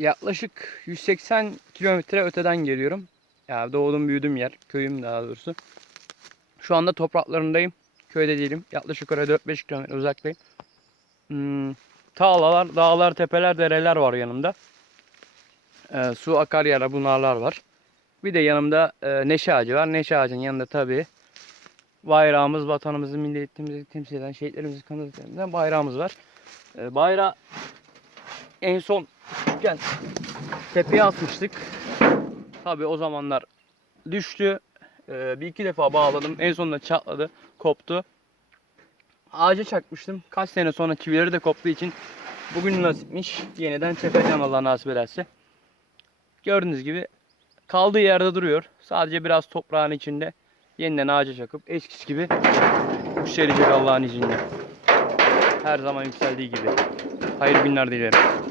yaklaşık 180 kilometre öteden geliyorum. Ya doğdum büyüdüm yer. Köyüm daha doğrusu. Şu anda topraklarındayım. Köyde değilim. Yaklaşık oraya 4-5 kilometre uzaktayım. Hmm, Tağlalar, dağlar, tepeler, dereler var yanımda. Ee, su akar yara bunarlar var. Bir de yanımda e, neşe ağacı var. Neşe ağacının yanında tabii bayrağımız, vatanımızı, milletimizi temsil eden şehitlerimizi kanıtlayan bayrağımız var. E, bayrağı en son gel tepeye atmıştık. Tabii o zamanlar düştü. E, bir iki defa bağladım. En sonunda çatladı, koptu. Ağaca çakmıştım. Kaç sene sonra çivileri de koptuğu için bugün nasipmiş. Yeniden çekeceğim Allah nasip ederse. Gördüğünüz gibi kaldığı yerde duruyor. Sadece biraz toprağın içinde yeniden ağaca çakıp eskisi gibi yükselecek Allah'ın izniyle. Her zaman yükseldiği gibi. Hayırlı günler dilerim.